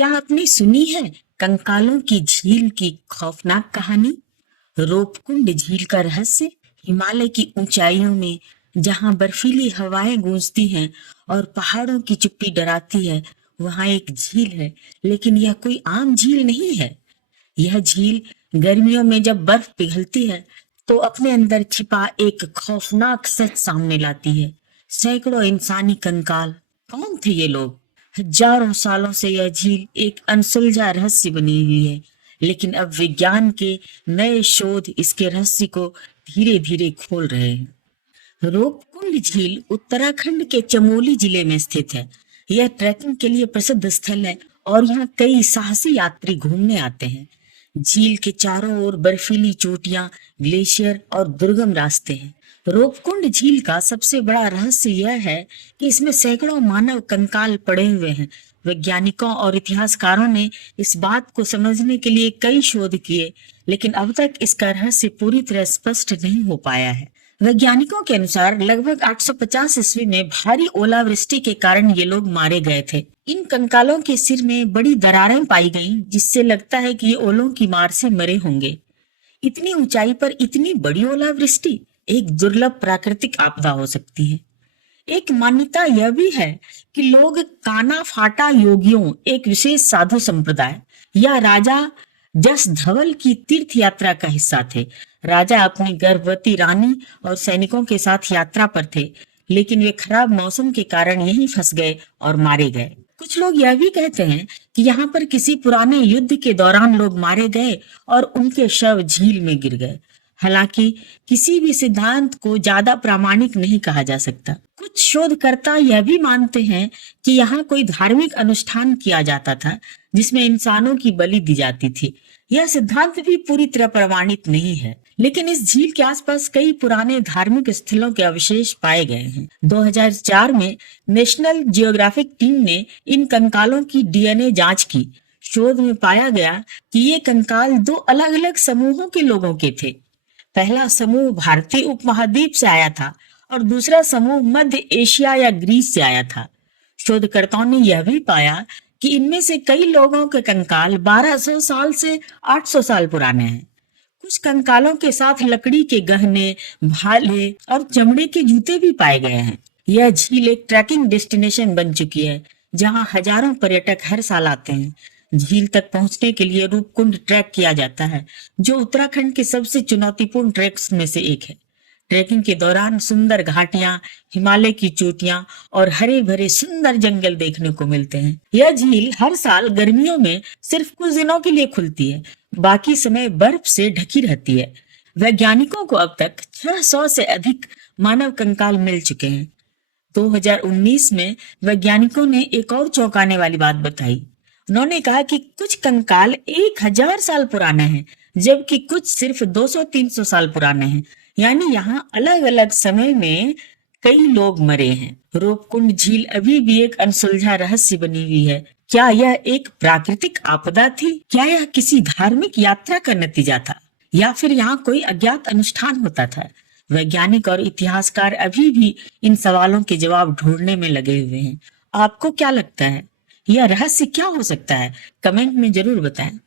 क्या आपने सुनी है कंकालों की झील की खौफनाक कहानी? रोपकुंड झील का रहस्य। हिमालय की ऊंचाइयों में जहां बर्फीली हवाएं गूंजती हैं और पहाड़ों की चुप्पी डराती है, वहां एक झील है। लेकिन यह कोई आम झील नहीं है। यह झील गर्मियों में जब बर्फ पिघलती है तो अपने अंदर छिपा एक खौफनाक सच सामने लाती है। सैकड़ों इंसानी कंकाल। कौन थे ये लोग? हजारों सालों से यह झील एक अनसुलझा रहस्य बनी हुई है। लेकिन अब विज्ञान के नए शोध इसके रहस्य को धीरे धीरे खोल रहे हैं। रूपकुंड झील उत्तराखंड के चमोली जिले में स्थित है। यह ट्रैकिंग के लिए प्रसिद्ध स्थल है और यहाँ कई साहसी यात्री घूमने आते हैं। झील के चारों ओर बर्फीली चोटियां, ग्लेशियर और दुर्गम रास्ते हैं। रूपकुंड झील का सबसे बड़ा रहस्य यह है कि इसमें सैकड़ों मानव कंकाल पड़े हुए हैं। वैज्ञानिकों और इतिहासकारों ने इस बात को समझने के लिए कई शोध किए, लेकिन अब तक इसका रहस्य पूरी तरह स्पष्ट नहीं हो पाया है। वैज्ञानिकों के अनुसार लगभग 850 ईस्वी में भारी ओलावृष्टि के कारण ये लोग मारे गए थे। इन कंकालों के सिर में बड़ी दरारें पाई गईं, जिससे लगता है कि ये ओलों की मार से मरे होंगे। इतनी ऊंचाई पर इतनी बड़ी ओलावृष्टि एक दुर्लभ प्राकृतिक आपदा हो सकती है। एक मान्यता यह भी है कि लोग काना फाटा योगियों, एक विशेष साधु संप्रदाय या राजा जस धवल की तीर्थ यात्रा का हिस्सा थे। राजा अपनी गर्भवती रानी और सैनिकों के साथ यात्रा पर थे, लेकिन वे खराब मौसम के कारण यहीं फंस गए और मारे गए। कुछ लोग यह भी कहते हैं कि यहाँ पर किसी पुराने युद्ध के दौरान लोग मारे गए और उनके शव झील में गिर गए। हालांकि किसी भी सिद्धांत को ज्यादा प्रामाणिक नहीं कहा जा सकता। कुछ शोधकर्ता यह भी मानते हैं कि यहाँ कोई धार्मिक अनुष्ठान किया जाता था जिसमें इंसानों की बलि दी जाती थी। यह सिद्धांत भी पूरी तरह प्रमाणित नहीं है, लेकिन इस झील के आसपास कई पुराने धार्मिक स्थलों के अवशेष पाए गए हैं। 2004 में नेशनल जियोग्राफिक टीम ने इन कंकालों की डीएनए जांच की। शोध में पाया गया कि ये कंकाल दो अलग अलग समूहों के लोगों के थे। पहला समूह भारतीय उपमहाद्वीप से आया था और दूसरा समूह मध्य एशिया या ग्रीस से आया था। शोधकर्ताओं ने यह भी पाया कि इनमें से कई लोगों के कंकाल 1200 साल से 800 साल पुराने हैं। कुछ कंकालों के साथ लकड़ी के गहने, भाले और चमड़े के जूते भी पाए गए हैं। यह झील एक ट्रैकिंग डेस्टिनेशन बन चुकी है, जहां हजारों पर्यटक हर साल आते हैं। झील तक पहुंचने के लिए रूपकुंड ट्रैक किया जाता है, जो उत्तराखंड के सबसे चुनौतीपूर्ण ट्रैक्स में से एक है। ट्रैकिंग के दौरान सुंदर घाटियां, हिमालय की चोटियां और हरे भरे सुंदर जंगल देखने को मिलते हैं। यह झील हर साल गर्मियों में सिर्फ कुछ दिनों के लिए खुलती है, बाकी समय बर्फ से ढकी रहती है। वैज्ञानिकों को अब तक 600 से अधिक मानव कंकाल मिल चुके हैं। 2019 में वैज्ञानिकों ने एक और चौंकाने वाली बात बताई। उन्होंने कहा कि कुछ कंकाल 1000 साल पुराने हैं, जबकि कुछ सिर्फ 200-300 साल पुराने हैं। यानी यहाँ अलग अलग समय में कई लोग मरे हैं। रूपकुंड झील अभी भी एक अनसुलझा रहस्य बनी हुई है। क्या यह एक प्राकृतिक आपदा थी? क्या यह किसी धार्मिक यात्रा का नतीजा था? या फिर यहाँ कोई अज्ञात अनुष्ठान होता था? वैज्ञानिक और इतिहासकार अभी भी इन सवालों के जवाब ढूंढने में लगे हुए हैं। आपको क्या लगता है, यह रहस्य क्या हो सकता है? कमेंट में जरूर बताएं।